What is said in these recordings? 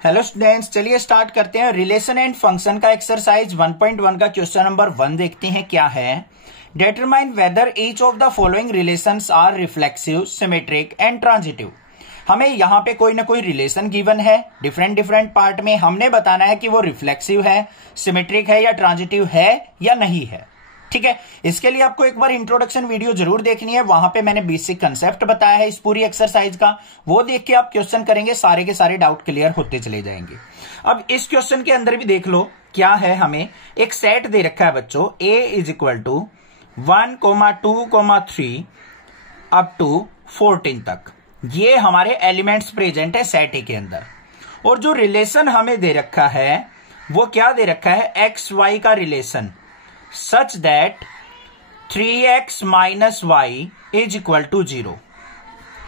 Hello students, चलिए start करते हैं। रिलेशन एंड फंक्शन का एक्सरसाइज 1.1 का क्वेश्चन नंबर 1 देखते हैं क्या है। Determine whether each of the following relations are reflexive, symmetric and transitive. हमें यहाँ पे कोई ना कोई रिलेशन गिवन है, डिफरेंट पार्ट में हमने बताना है कि वो रिफ्लेक्सिव है, सिमेट्रिक है या ट्रांजिटिव है या नहीं है। ठीक है, इसके लिए आपको एक बार इंट्रोडक्शन वीडियो जरूर देखनी है, वहां पे मैंने बेसिक कंसेप्ट बताया है इस पूरी एक्सरसाइज का। वो देख के आप क्वेश्चन करेंगे, सारे के सारे डाउट क्लियर होते चले जाएंगे। अब इस क्वेश्चन के अंदर भी देख लो क्या है। हमें एक सेट दे रखा है बच्चों, A is equal to 1, 2, 3 up to 14 तक। ये हमारे एलिमेंट्स प्रेजेंट है सेट ए के अंदर। और जो रिलेशन हमें दे रखा है वो क्या दे रखा है, एक्स वाई का relation, such that 3x minus y is equal to 0।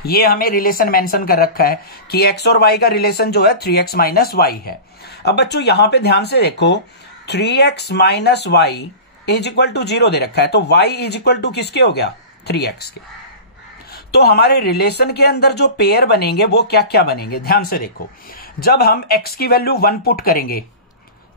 ये हमें रिलेशन मेंशन कर रखा है कि x और y का रिलेशन जो है 3x minus y है। अब बच्चों यहां पे ध्यान से देखो, 3x minus y is equal to 0 दे रखा है, तो y is equal to किसके हो गया, 3x के। तो हमारे रिलेशन के अंदर जो पेयर बनेंगे वो क्या क्या बनेंगे, ध्यान से देखो। जब हम x की वैल्यू 1 पुट करेंगे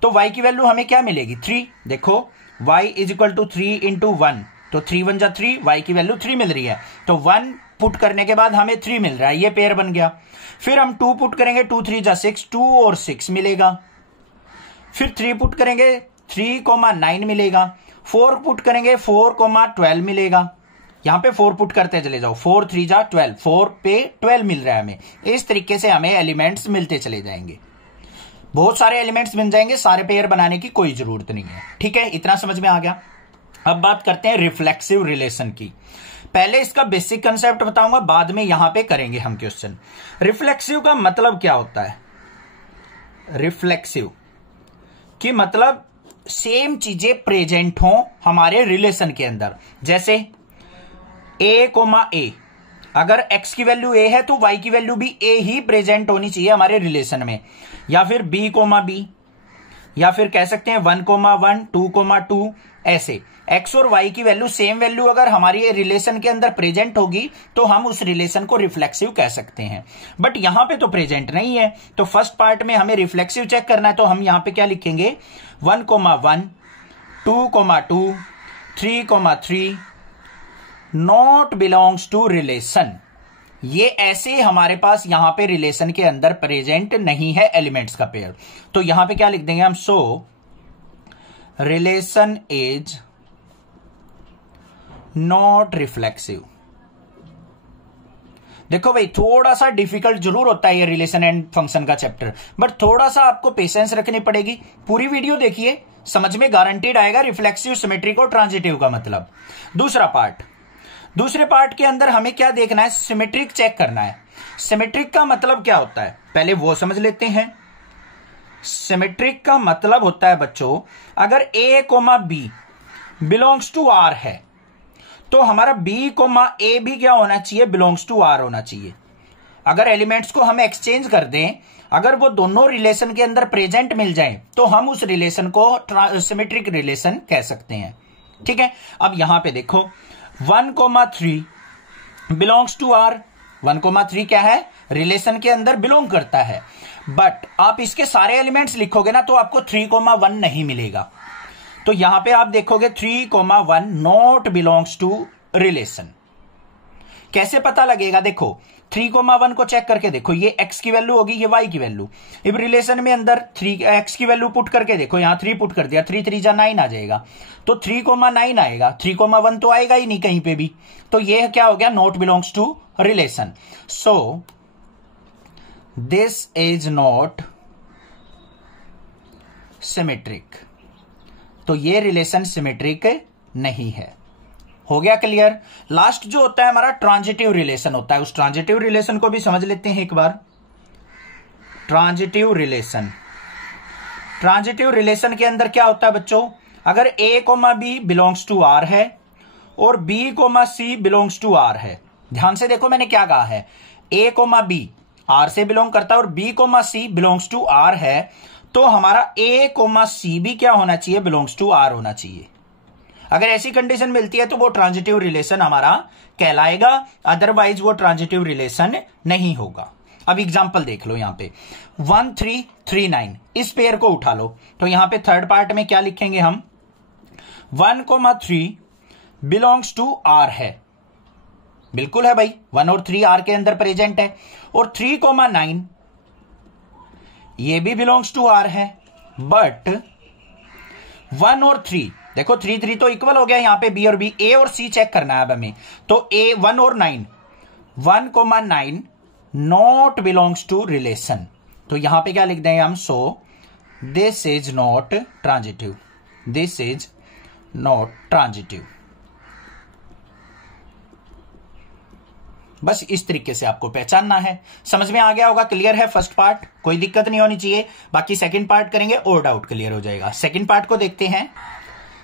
तो y की वैल्यू हमें क्या मिलेगी, 3। देखो y is equal to 3 into 1, तो 3 1 जा 3, y की वैल्यू 3 मिल रही है, तो 1 पुट करने के बाद हमें 3 मिल रहा है, ये पेयर बन गया। फिर हम 2 पुट करेंगे, 2 3 जा 6, 2 और 6 मिलेगा। फिर 3 पुट करेंगे, 3,9 मिलेगा। 4 पुट करेंगे, 4,12 मिलेगा। यहां पे 4 पुट करते चले जाओ, 4 3 जा 12, 4 पे 12 मिल रहा है हमें। इस तरीके से हमें एलिमेंट्स मिलते चले जाएंगे, बहुत सारे एलिमेंट्स बन जाएंगे, सारे पेयर बनाने की कोई जरूरत नहीं है। ठीक है, इतना समझ में आ गया। अब बात करते हैं रिफ्लेक्सिव रिलेशन की। पहले इसका बेसिक कंसेप्ट बताऊंगा, बाद में यहां पे करेंगे हम क्वेश्चन। रिफ्लेक्सिव का मतलब क्या होता है, रिफ्लेक्सिव कि मतलब सेम चीजें प्रेजेंट हो हमारे रिलेशन के अंदर। जैसे a, a, अगर x की वैल्यू a है तो y की वैल्यू भी a ही प्रेजेंट होनी चाहिए हमारे रिलेशन में। या फिर b, b, या फिर कह सकते हैं 1, 1, 2, 2, ऐसे x और y की वैल्यू सेम वैल्यू अगर हमारी रिलेशन के अंदर प्रेजेंट होगी तो हम उस रिलेशन को रिफ्लेक्सिव कह सकते हैं। बट यहां पे तो प्रेजेंट नहीं है, तो फर्स्ट पार्ट में हमें रिफ्लेक्सिव चेक करना है, तो हम यहां पे क्या लिखेंगे, 1, 1, 2, 2, 3, 3 नॉट बिलोंग्स टू रिलेशन। ये ऐसे हमारे पास यहां पे रिलेशन के अंदर प्रेजेंट नहीं है एलिमेंट्स का पेयर, तो यहां पे क्या लिख देंगे हम, सो रिलेशन इज नॉट रिफ्लेक्सिव। देखो भाई, थोड़ा सा डिफिकल्ट जरूर होता है ये रिलेशन एंड फंक्शन का चैप्टर, बट थोड़ा सा आपको पेशेंस रखनी पड़ेगी। पूरी वीडियो देखिए, समझ में गारंटीड आएगा रिफ्लेक्सिव, सिमेट्रिक और ट्रांजिटिव का मतलब। दूसरे पार्ट के अंदर हमें क्या देखना है, सिमेट्रिक चेक करना है। सिमेट्रिक का मतलब क्या होता है, पहले वो समझ लेते हैं। सिमेट्रिक का मतलब होता है बच्चों, अगर a, b belongs to r है तो हमारा b, a भी क्या होना चाहिए, बिलोंग्स टू r होना चाहिए। अगर एलिमेंट्स को हम एक्सचेंज कर दें, अगर वो दोनों रिलेशन के अंदर प्रेजेंट मिल जाएं, तो हम उस रिलेशन को सिमेट्रिक रिलेशन कह सकते हैं। ठीक है, अब यहां पे देखो 1, 3 बिलोंग्स टू r। 1, 3 क्या है, रिलेशन के अंदर बिलोंग करता है। बट आप इसके सारे एलिमेंट्स लिखोगे ना तो आपको 3, 1 नहीं मिलेगा। तो यहां पे आप देखोगे 3, 1 नॉट बिलोंग्स टू रिलेशन। कैसे पता लगेगा, देखो 3, 1 को चेक करके देखो, ये x की वैल्यू होगी, ये y की वैल्यू। अब रिलेशन में अंदर 3x की वैल्यू पुट करके देखो, यहां 3 पुट कर दिया, 3 3 जा 9 आ जाएगा, तो 3, 9 आएगा। 3, 1 तो आएगा ही नहीं कहीं पे भी, तो ये क्या हो गया, not belongs to relation. So this is not symmetric, तो ये रिलेशन सिमेट्रिक नहीं है। हो गया क्लियर। लास्ट जो होता है हमारा ट्रांजिटिव रिलेशन होता है, उस ट्रांजिटिव रिलेशन को भी समझ लेते हैं एक बार। ट्रांजिटिव रिलेशन के अंदर क्या होता है बच्चों, अगर a, b belongs to r है और b, c belongs to r है। ध्यान से देखो मैंने क्या कहा है, a, b r से बिलोंग करता है और b, c belongs to r है, तो हमारा a, c भी क्या होना चाहिए, बिलोंग्स टू r होना चाहिए। अगर ऐसी कंडीशन मिलती है तो वो ट्रांजिटिव रिलेशन हमारा कहलाएगा, अदरवाइज वो ट्रांजिटिव रिलेशन नहीं होगा। अब एग्जाम्पल देख लो, यहां पे 1339 इस पेयर को उठा लो, तो यहां पे थर्ड पार्ट में क्या लिखेंगे हम, 1,3 बिलोंग्स टू आर है, बिल्कुल है भाई, 1 और 3 आर के अंदर प्रेजेंट है, और 3,9 ये भी बिलोंग्स टू आर है, बट 1 और 3 देखो 3 तो इक्वल हो गया यहां पे, बी और बी, ए और सी चेक करना है अब हमें, तो ए 1 और 9 1,9 नॉट बिलोंग्स टू रिलेशन, तो यहां पे क्या लिख देंगे हम, सो this is not transitive, this is not transitive. बस इस तरीके से आपको पहचानना है। समझ में आ गया होगा, क्लियर है फर्स्ट पार्ट, कोई दिक्कत नहीं होनी चाहिए। बाकी सेकंड पार्ट करेंगे और डाउट क्लियर हो जाएगा। सेकंड पार्ट को देखते हैं।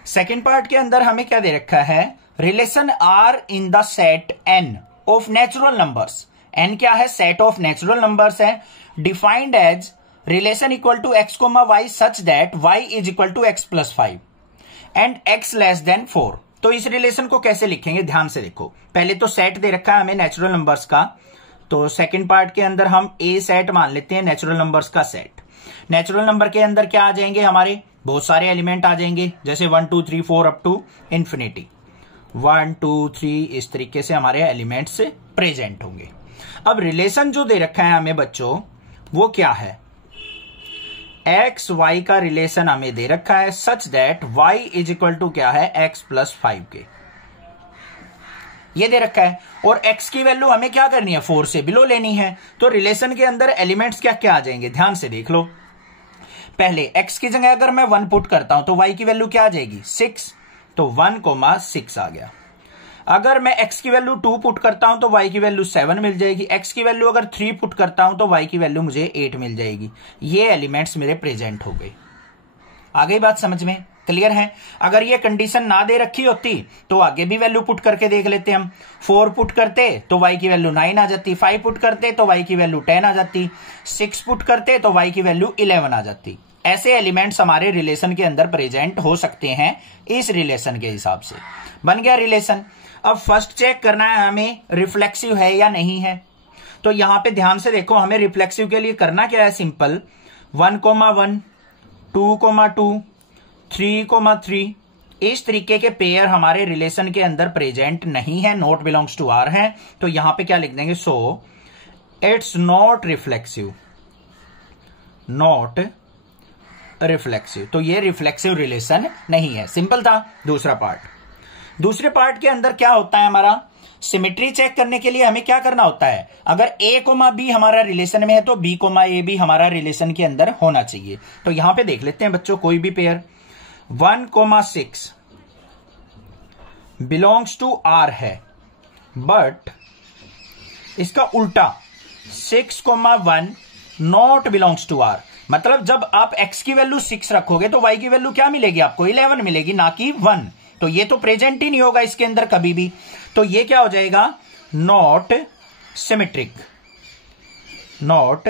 सेकंड पार्ट के अंदर हमें क्या दे रखा है, relation R in the set N of natural numbers. N क्या है, सेट ऑफ नेचुरल नंबर्स है, defined as relation equal to X comma Y such that Y is equal to X plus 5 and X less than 4। तो इस relation को कैसे लिखेंगे, ध्यान से देखो। पहले तो सेट दे रखा है हमें नेचुरल नंबर्स का, तो सेकंड पार्ट के अंदर हम ए सेट मान लेते हैं, नेचुरल नंबर्स का सेट। नेचुरल नंबर के अंदर क्या आ जाएंगे, हमारे बहुत सारे एलिमेंट आ जाएंगे, जैसे 1 2 3 4 अप टू इंफिनिटी, 1 2 3 इस तरीके से हमारे एलिमेंट्स प्रेजेंट होंगे। अब रिलेशन जो दे रखा है हमें बच्चों, वो क्या है, एक्स वाई का रिलेशन हमें दे रखा है such that Y is equal to क्या है, एक्स प्लस 5 के, ये दे रखा है। और एक्स की वैल्यू हमें क्या करनी है, 4 से बिलो लेनी है। तो रिलेशन के अंदर एलिमेंट्स क्या क्या आ जाएंगे, ध्यान से देख लो। पहले एक्स की जगह अगर मैं 1 पुट करता हूं तो वाई की वैल्यू क्या आ जाएगी, 6, तो 1,6 आ गया। अगर मैं x की वैल्यू 2 पुट करता हूं तो y की वैल्यू 7 मिल जाएगी। x की वैल्यू अगर 3 पुट करता हूं तो y की वैल्यू मुझे 8 मिल जाएगी। ये एलिमेंट्स मेरे प्रेजेंट हो गए। आ गई बात समझ में, क्लियर है। अगर ये कंडीशन ना दे रखी होती तो आगे भी वैल्यू पुट करके देख लेते हम। 4 पुट करते तो y की वैल्यू 9 आ जाती, 5 पुट करते तो y की वैल्यू 10 आ जाती, 6 पुट करते तो y की वैल्यू 11 आ जाती। ऐसे एलिमेंट्स हमारे रिलेशन के अंदर प्रेजेंट हो सकते हैं इस रिलेशन के हिसाब से। बन गया रिलेशन। अब फर्स्ट चेक करना है हमें रिफ्लेक्सिव है या नहीं है। तो यहां पे ध्यान से देखो, हमें रिफ्लेक्सिव के लिए करना क्या है, सिंपल 1,1 2,2 3,3 इस तरीके के पेयर हमारे रिलेशन के अंदर प्रेजेंट नहीं है, नॉट बिलोंग्स टू आर है। तो यहां पे क्या लिख देंगे, so it's not reflexive, not reflexive. तो ये रिफ्लेक्सिव रिलेशन नहीं है, सिंपल था। दूसरे पार्ट के अंदर क्या होता है, हमारा सिमेट्री चेक करने के लिए हमें क्या करना होता है, अगर a कोमा बी हमारा रिलेशन में है तो b कोमा ए भी हमारा रिलेशन के अंदर होना चाहिए। तो यहां पे देख लेते हैं बच्चों, कोई भी पेयर 1,6 बिलोंग्स टू r है, बट इसका उल्टा 6,1 नॉट बिलोंग्स टू r। मतलब जब आप x की वैल्यू 6 रखोगे तो y की वैल्यू क्या मिलेगी, आपको 11 मिलेगी, ना कि 1। तो ये तो प्रेजेंट ही नहीं होगा इसके अंदर कभी भी। तो ये क्या हो जाएगा, नॉट सिमेट्रिक, नॉट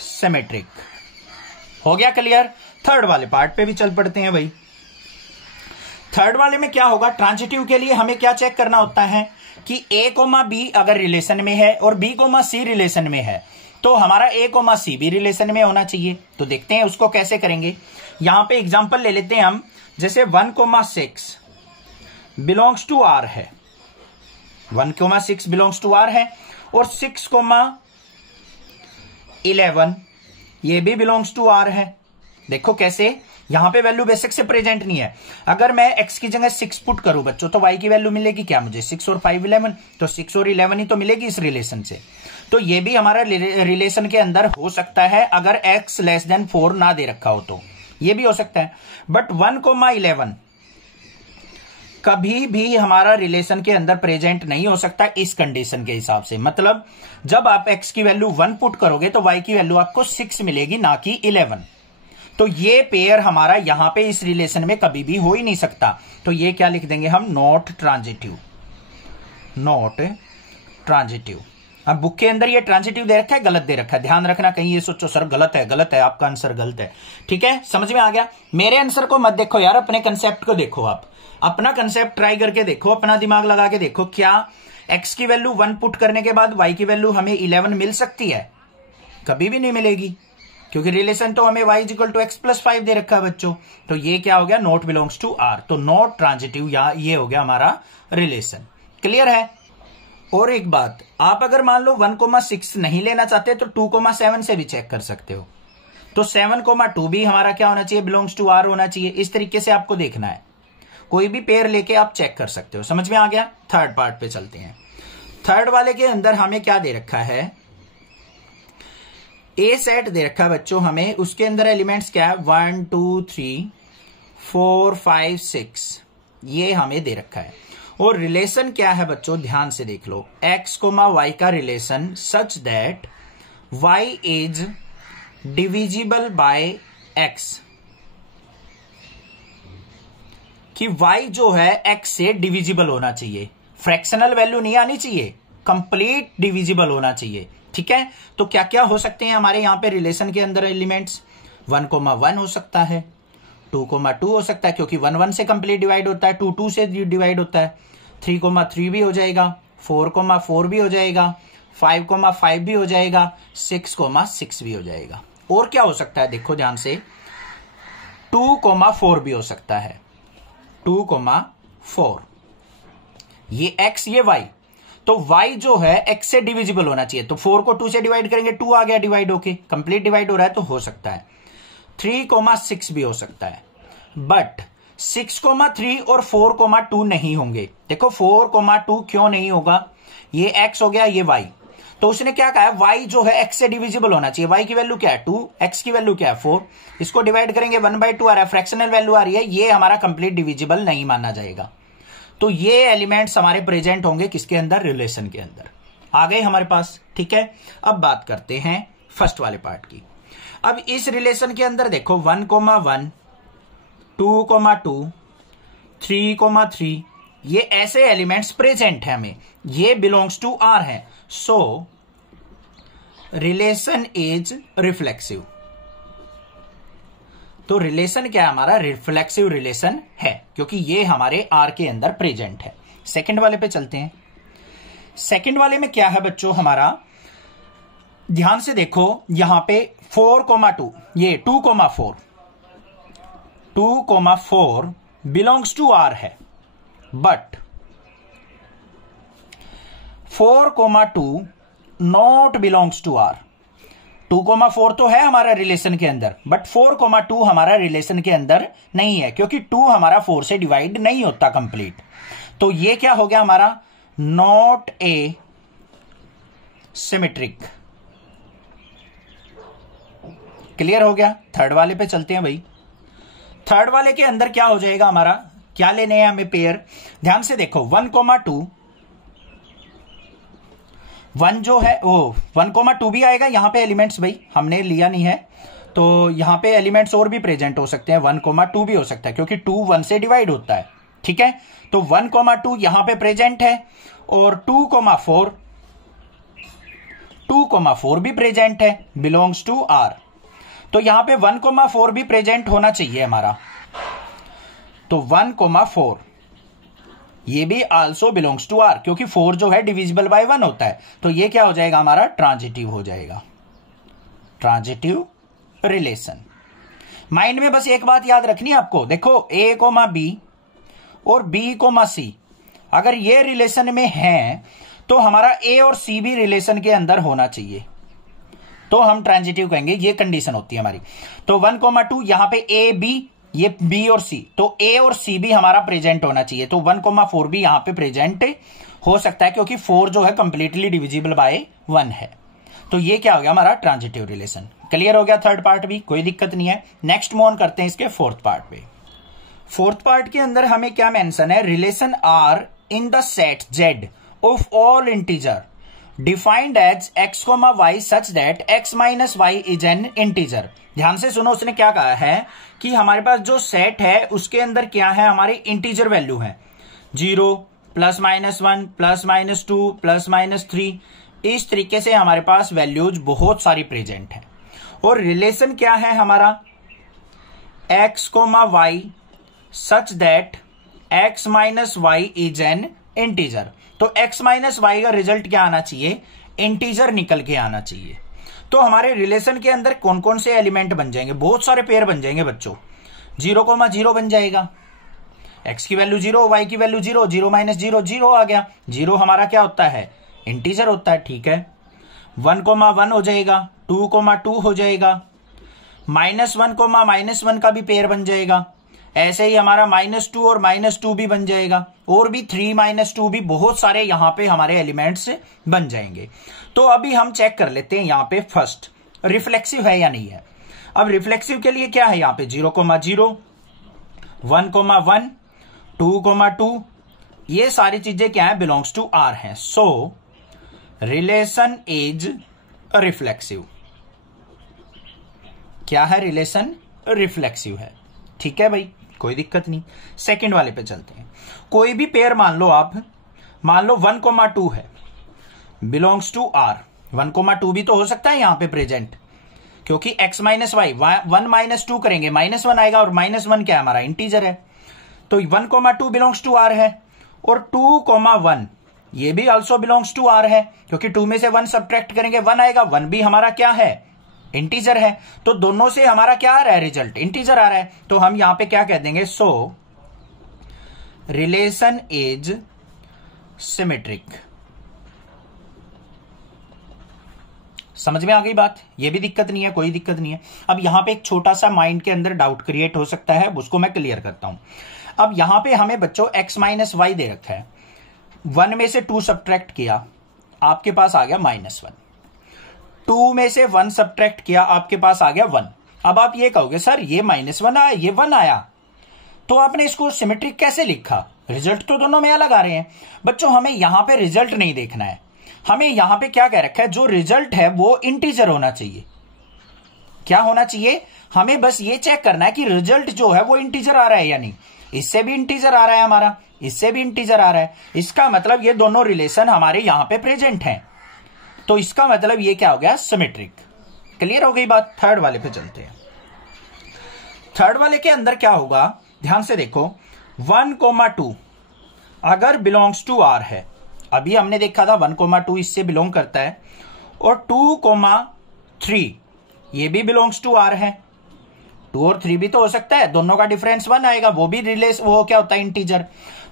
सिमेट्रिक। हो गया क्लियर। थर्ड वाले पार्ट पे भी चल पड़ते हैं भाई। थर्ड वाले में क्या होगा, ट्रांजिटिव के लिए हमें क्या चेक करना होता है कि a कोमा बी अगर रिलेशन में है और b कोमा सी रिलेशन में है तो हमारा a कोमा सी भी रिलेशन में होना चाहिए। तो देखते हैं उसको कैसे करेंगे। यहां पे एग्जांपल ले लेते हैं हम, जैसे 1,6 बिलोंग्स टू आर है, 1,6 बिलोंग्स टू आर है, और 6,11 ये भी बिलोंग्स टू आर है। देखो कैसे, यहां पे वैल्यू बेसिक से प्रेजेंट नहीं है। अगर मैं x की जगह 6 पुट करूं बच्चों तो y की वैल्यू मिलेगी क्या मुझे, 6 और 5 11, तो 6 और 11 ही तो मिलेगी इस रिलेशन से। तो ये भी हमारा रिलेशन के अंदर हो सकता है अगर x लेस देन 4 ना दे रखा हो तो ये भी हो सकता है। बट 1,11 कभी भी हमारा रिलेशन के अंदर प्रेजेंट नहीं हो सकता इस कंडीशन के हिसाब से। मतलब जब आप x की वैल्यू 1 पुट करोगे तो y की वैल्यू आपको 6 मिलेगी, ना कि 11। तो ये पेयर हमारा यहां पे इस रिलेशन में कभी भी हो ही नहीं सकता। तो ये क्या लिख देंगे हम, नॉट ट्रांजिटिव, नॉट ट्रांजिटिव। अब बुक के अंदर ये ट्रांजिटिव दे रखा है, गलत दे रखा है, ध्यान रखना, कहीं ये सोचो सर गलत है, आपका आंसर गलत है। ठीक है, समझ में आ गया। मेरे आंसर को मत देखो यार, अपने कंसेप्ट को देखो। आप अपना कंसेप्ट ट्राई करके देखो, अपना दिमाग लगा के देखो, क्या x की वैल्यू 1 पुट करने के बाद y की वैल्यू हमें 11 मिल सकती है? कभी भी नहीं मिलेगी, क्योंकि रिलेशन तो हमें y equal to X plus 5 दे रखा है बच्चों। तो ये क्या हो गया? नॉट बिलोंग्स टू r, तो नॉट ट्रांजिटिव, या ये हो गया हमारा रिलेशन। क्लियर है? और एक बात, आप अगर मान लो 1,6 नहीं लेना चाहते तो 2,7 से भी चेक कर सकते हो। तो 7,2 भी हमारा क्या होना चाहिए? बिलोंग्स टू r होना चाहिए। इस तरीके से आपको देखना है, कोई भी पेयर लेके आप चेक कर सकते हो। समझ में आ गया? थर्ड पार्ट पे चलते हैं। थर्ड वाले के अंदर हमें क्या दे रखा है? ए सेट दे रखा है बच्चों हमें, उसके अंदर एलिमेंट्स क्या है? 1 2 3 4 5 6, ये हमें दे रखा है। और रिलेशन क्या है बच्चों? ध्यान से देख लो, x, y का relation such that y is divisible by x, कि y जो है x से डिविजिबल होना चाहिए, फ्रैक्शनल वैल्यू नहीं आनी चाहिए, कंप्लीट डिविजिबल होना चाहिए। ठीक है, तो क्या क्या हो सकते हैं हमारे यहां पे रिलेशन के अंदर एलिमेंट्स? 1,1 हो सकता है, 2,2 हो सकता है, क्योंकि 1 1 से कंप्लीट डिवाइड होता है, 2 2 से डिवाइड होता है, 3,3 भी हो जाएगा, 4,4 भी हो जाएगा, 5,5 भी हो जाएगा, 6,6 भी हो जाएगा। और क्या हो सकता है? देखो ध्यान से, 2,4 भी हो सकता है, 2,4, ये x ये y, तो y जो है x से डिविजिबल होना चाहिए, तो 4 को 2 से डिवाइड करेंगे, 2 आ गया डिवाइड होके, कंप्लीट डिवाइड हो रहा है, तो हो सकता है 3,6 भी हो सकता है। बट 6,3 और 4,2 नहीं होंगे। देखो 4,2 क्यों नहीं होगा? ये x हो गया, ये y, तो उसने क्या कहा है? y जो है x से डिविजिबल होना चाहिए। y की वैल्यू क्या है? 2, x की वैल्यू क्या है? 4, इसको डिवाइड करेंगे 1/2 आ रहा है, फ्रैक्शनल वैल्यू आ रही है, ये हमारा कंप्लीट डिविजिबल नहीं माना जाएगा। तो ये एलिमेंट्स हमारे प्रेजेंट होंगे किसके अंदर? रिलेशन के अंदर। आ गए हमारे पास। ठीक है, अब बात करते हैं फर्स्ट वाले पार्ट की। अब इस रिलेशन के अंदर देखो 1,1 2,2 3,3, ये ऐसे एलिमेंट्स प्रेजेंट है हमें, ये बिलोंग्स टू r है। सो रिलेशन इज रिफ्लेक्सिव। तो रिलेशन क्या है हमारा? रिफ्लेक्सिव रिलेशन है, क्योंकि ये हमारे r के अंदर प्रेजेंट है। सेकंड वाले पे चलते हैं। सेकंड वाले में क्या है बच्चों हमारा? ध्यान से देखो, यहां पे 4,2, ये 2,4 बिलोंग्स टू r है, but 4,2 not belongs to r। 2,4 तो है हमारा रिलेशन के अंदर, बट 4,2 हमारा रिलेशन के अंदर नहीं है, क्योंकि 2 हमारा 4 से डिवाइड नहीं होता कंप्लीट। तो ये क्या हो गया हमारा? Not a symmetric. क्लियर हो गया? थर्ड वाले पे चलते हैं भाई। थर्ड वाले के अंदर क्या हो जाएगा हमारा? क्या लेने हैं हमें पेयर? ध्यान से देखो 1,2, 1 जो है वो 1,2 भी आएगा यहां पे एलिमेंट्स, भाई हमने लिया नहीं है, तो यहां पे एलिमेंट्स और भी प्रेजेंट हो सकते हैं, 1,2 भी हो सकता है, क्योंकि 2 1 से डिवाइड होता है। ठीक है, तो 1,2 यहां पे प्रेजेंट है, और 2,4 भी प्रेजेंट है, बिलोंग्स टू r। तो यहां पे 1,4 भी प्रेजेंट होना चाहिए हमारा, तो 1,4 ये भी आल्सो बिलोंग्स टू r, क्योंकि 4 जो है डिविजिबल बाय 1 होता है। तो ये क्या हो जाएगा हमारा? ट्रांजिटिव हो जाएगा, ट्रांजिटिव रिलेशन। माइंड में बस एक बात याद रखनी है आपको, देखो a, b और b, c अगर ये रिलेशन में है तो हमारा a और c भी रिलेशन के अंदर होना चाहिए, तो हम ट्रांजिटिव कहेंगे। ये कंडीशन होती है हमारी। तो 1,2 यहां पे a, b, ये b और c, तो a और c भी हमारा प्रेजेंट होना चाहिए, तो 1,4 भी यहां पे प्रेजेंट हो सकता है, क्योंकि 4 जो है कंप्लीटली डिविजिबल बाय 1 है। तो ये क्या हो गया हमारा? Transitive relation. क्लियर हो गया? थर्ड पार्ट भी कोई दिक्कत नहीं है। नेक्स्ट मूव ऑन करते हैं इसके फोर्थ पार्ट पे। फोर्थ पार्ट के अंदर हमें क्या मेंशन है? Relation R in the set z of all integer defined as x, y such that x minus y is an integer. ध्यान से सुनो, उसने क्या कहा है कि हमारे पास जो सेट है उसके अंदर क्या है? हमारी इंटीजर वैल्यू है 0 +-1 +-2 +-3, इस तरीके से हमारे पास वैल्यूज बहुत सारी प्रेजेंट है। और रिलेशन क्या है हमारा? x, y such that x minus y is an integer. तो x माइनस वाई का रिजल्ट क्या आना चाहिए, इंटीजर निकल के आना चाहिए। तो हमारे रिलेशन के अंदर कौन कौन से एलिमेंट बन जाएंगे, बहुत सारे पेयर बन जाएंगे बच्चों। 0,0 बन जाएगा, x की वैल्यू 0, y की वैल्यू 0, 0 माइनस 0 0 आ गया। 0 हमारा क्या होता है, इंटीजर होता है, ठीक है। 1,1 हो जाएगा, 2,2 हो जाएगा, -1, -1 का भी पेयर बन जाएगा। ऐसे ही हमारा -2 और -2 भी बन जाएगा, और भी 3 - 2 भी, बहुत सारे यहां पे हमारे एलिमेंट्स बन जाएंगे। तो अभी हम चेक कर लेते हैं यहां पे फर्स्ट रिफ्लेक्सिव है या नहीं है। अब रिफ्लेक्सिव के लिए क्या है यहां पे, 0,0, 1,1, 2,2, ये सारी चीजें क्या है, बिलोंग्स टू आर है। सो रिलेशन इज रिफ्लेक्सिव। क्या है, रिलेशन रिफ्लेक्सिव है, ठीक है भाई, कोई दिक्कत नहीं। सेकंड वाले पे चलते हैं। कोई भी पेयर मान लो आप, मान लो 1,2 है, बिलोंग्स टू आर। 1,2 भी तो हो सकता है यहां पे प्रेजेंट, क्योंकि x माइनस वाई, 1 - 2 करेंगे, -1 आएगा, और -1 क्या है, हमारा इंटीजर है। तो 1,2 बिलोंग्स टू आर है, और 2,1 ये भी ऑल्सो बिलोंग्स टू आर है, क्योंकि 2 में से 1 सब्ट्रैक्ट करेंगे 1 आएगा, 1 भी हमारा क्या है, इंटीजर है। तो दोनों से हमारा क्या आ रहा है, रिजल्ट इंटीजर आ रहा है। तो हम यहां पे क्या कह देंगे, सो रिलेशन इज सिमेट्रिक। समझ में आ गई बात, ये भी दिक्कत नहीं है, कोई दिक्कत नहीं है। अब यहां पे एक छोटा सा माइंड के अंदर डाउट क्रिएट हो सकता है, उसको मैं क्लियर करता हूं। अब यहां पे हमें बच्चों x माइनस वाई दे रखा है, 1 में से 2 सब्ट्रैक्ट किया, आपके पास आ गया -1। 2 में से 1 सब्ट्रैक्ट किया, आपके पास आ गया 1। अब आप ये कहोगे सर ये -1 आया, ये 1 आया, तो आपने इसको सिमेट्रिक कैसे लिखा, रिजल्ट तो दोनों में अलग आ रहे हैं। बच्चों हमें यहां पे रिजल्ट नहीं देखना है, हमें यहां पे क्या कह रखा है, जो रिजल्ट है वो इंटीजर होना चाहिए। क्या होना चाहिए, हमें बस ये चेक करना है कि रिजल्ट जो है वो इंटीजर आ रहा है या नहीं। इससे भी इंटीजर आ रहा है हमारा, इससे भी इंटीजर आ रहा है, इसका मतलब ये दोनों रिलेशन हमारे यहां पे प्रेजेंट हैं। तो इसका मतलब ये क्या हो गया, सिमेट्रिक। क्लियर हो गई बात। थर्ड वाले पे चलते हैं। थर्ड वाले के अंदर क्या होगा, ध्यान से देखो, 1,2 अगर बिलोंग्स टू आर है, अभी हमने देखा था 1,2 इससे बिलोंग करता है, और 2,3 ये भी बिलोंग्स टू आर है। 2 और 3 भी तो हो सकता है, दोनों का डिफरेंस 1 आएगा, वो भी वो क्या होता है, इंटीजर।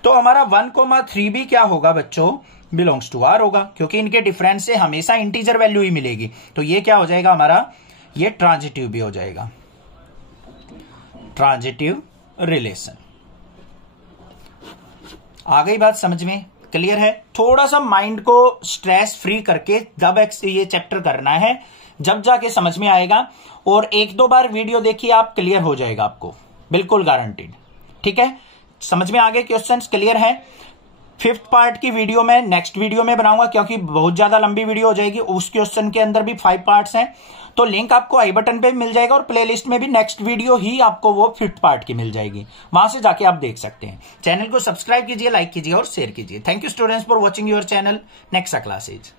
तो हमारा 1,3 भी क्या होगा बच्चों, बिलोंग्स टू आर होगा, क्योंकि इनके डिफरेंस से हमेशा इंटीजर वैल्यू ही मिलेगी। तो ये क्या हो जाएगा हमारा, ये ट्रांजिटिव भी हो जाएगा, ट्रांजिटिव रिलेशन। आ गई बात समझ में, क्लियर है। थोड़ा सा माइंड को स्ट्रेस फ्री करके जब ये चैप्टर करना है, जब जाके समझ में आएगा। और 1-2 बार वीडियो देखिए आप, क्लियर हो जाएगा आपको, बिल्कुल गारंटीड, ठीक है। समझ में आ गए, क्वेश्चंस क्लियर है। 5th पार्ट की वीडियो में नेक्स्ट वीडियो में बनाऊंगा, क्योंकि बहुत ज्यादा लंबी वीडियो हो जाएगी। उस क्वेश्चन के अंदर भी 5 पार्ट्स हैं, तो लिंक आपको आई बटन पे मिल जाएगा, और प्लेलिस्ट में भी नेक्स्ट वीडियो ही आपको वो 5th पार्ट की मिल जाएगी, वहां से जाके आप देख सकते हैं। चैनल को सब्सक्राइब कीजिए, लाइक कीजिए और शेयर कीजिए। Thank you students for watching your channel. Next classes.